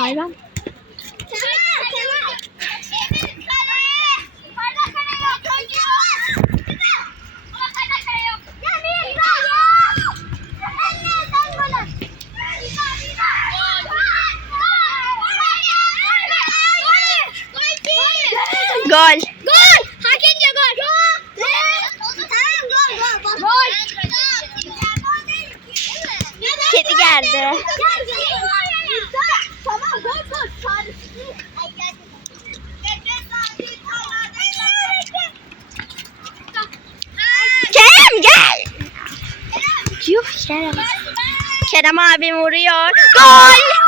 Aa çüş hayvan. Gol. Gol! Hak ediyor gol. Tamam gol gol. Kedi geldi. Tamam gol gol. Kerem gel. Yuh Kerem. Abim vuruyor. Gol.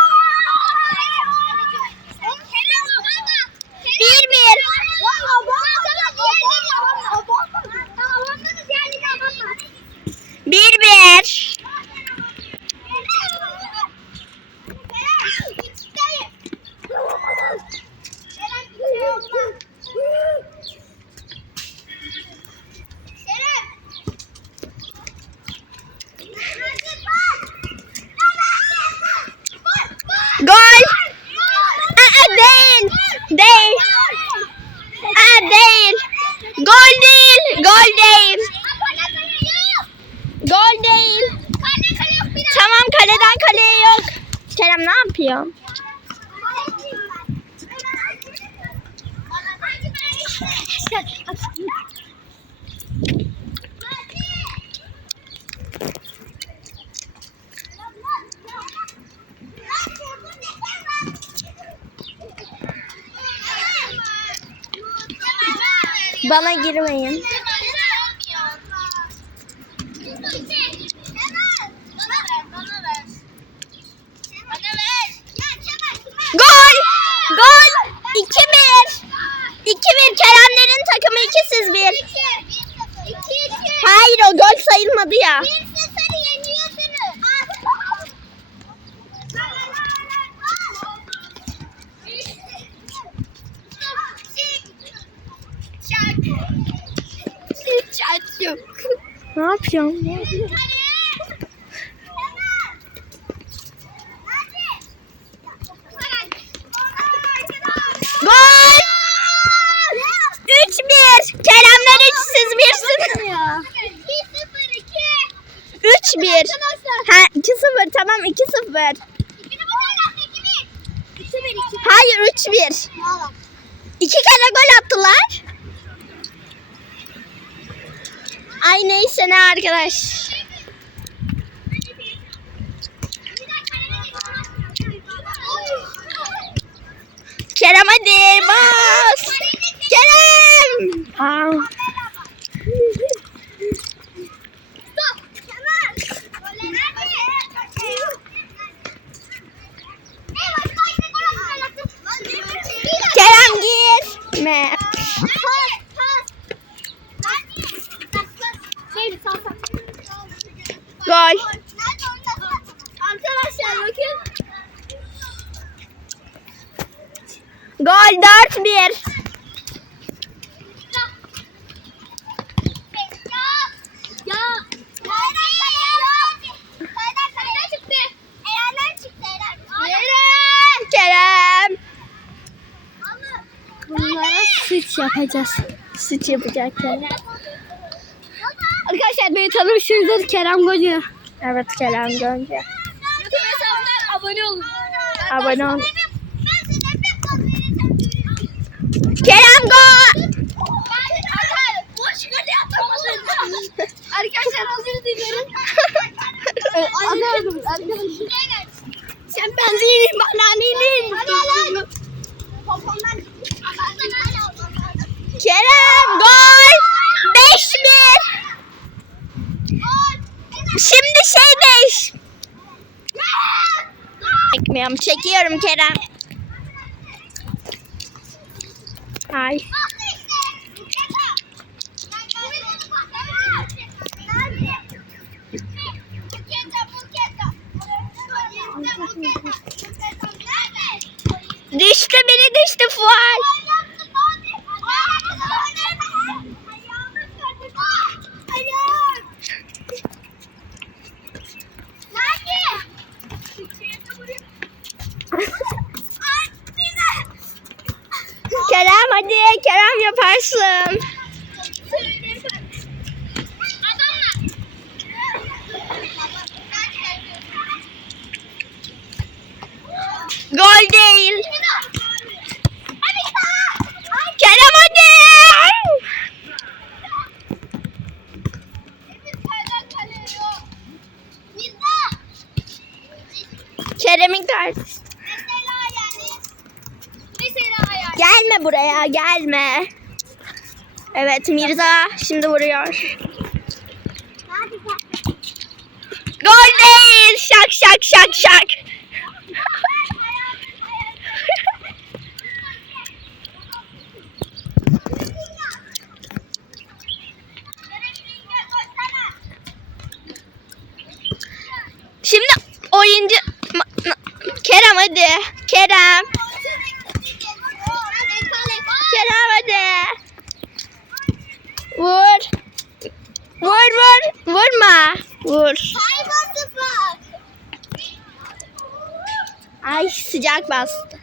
Gol. Aa, değil. Değil. Aa, değil. Gol değil. Gol. Tamam kaleden kaleye yok. Kerem ne yapıyor? Bana girmeyin. Gol! Gol! 2-1. 2-1 Keremlerin takımı 2 siz 1. Hayır o gol sayılmadı ya. Ne yapıyorsun? Gol! 3-1. Keremler 3 siz 1'siniz. 3-1. Ha 2-0 tamam 2-0. Hayır 3-1. İki kere gol attılar. Ay neyse ne arkadaş. Kerem hadi bas. Kerem. Aa. Gol. Arkadaşlar bakın. Gol 4-1. Ya. Kerem. Bunlara sıç yapacağız. Sıç yapacak Kerem. Arkadaşlar beni tanımışsınızdır Kerem Goca. Evet Kerem Gönce. YouTube abone olun. Abone ol. Kerem atamadın. Arkadaşlar özür dilerim. Anladım. Arkadaşlar. Sen benzinim bana ninim. Kerem gol. Şimdi şey 5. Çekmiyorum. Çekiyorum Kerem. Ay. Düştü biri düştü fual. Kerem hadi Kerem yaparsın. Gol değil. Kerem hadi. Kerem'in kardeşi. Gelme buraya gelme. Evet Mirza şimdi vuruyor. Gol değil. Şak şak şak şak. Şimdi oyuncu Kerem hadi. Kerem. Kerem hadi. Vur. Vur vur. Vurma. Vur. Ay sıcak bastı.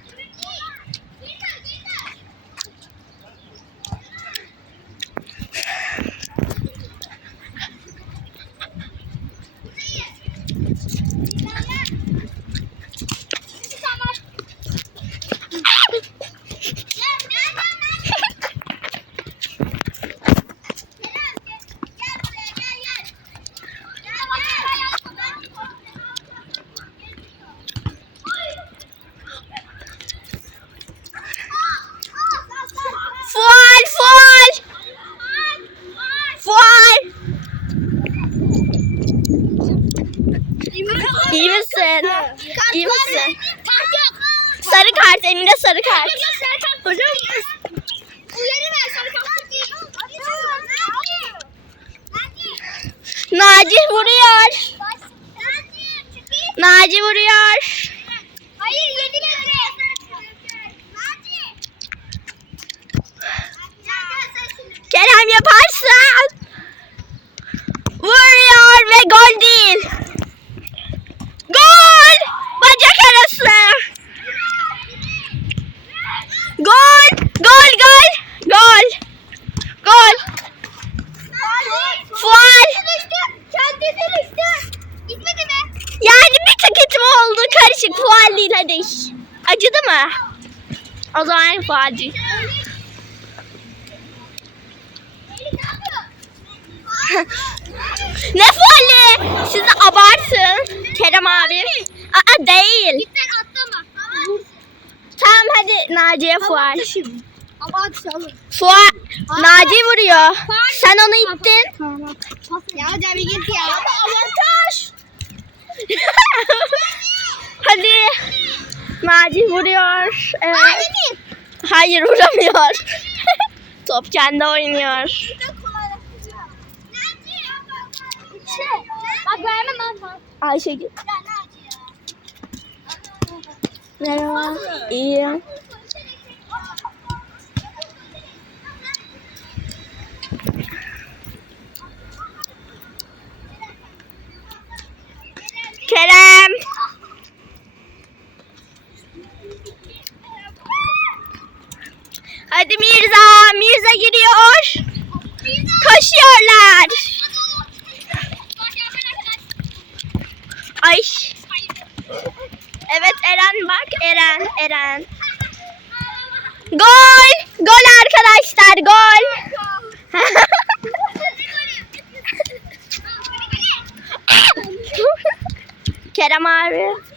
İyi misin? İyi misin? Sarı kart Emine sarı kart. Hocam. Naci vuruyor. Naci vuruyor. Hayır yedi metre. Kerem yaparsın. Vuruyor ve gol değil. Değil hadi. Acıdı mı? O zaman değil. Ne fuali? Siz de abartın. Kerem abi. Aa değil. Atlama. Tamam hadi Naciye fual. Ama atalım. Fual. Naci vuruyor. Sen onu ittin. Ya hocam git ya. Ama avantaj. hadi. Naci vuruyor. Evet. Hayır vuramıyor. Top kendi oynuyor. Bak vermem ben. Ayşegül. Merhaba. İyi. Kerem. Hadi Mirza. Giriyor. Koşuyorlar. Ay. Evet Eren bak Eren Eren. Gol! Gol arkadaşlar gol. Kerem abi.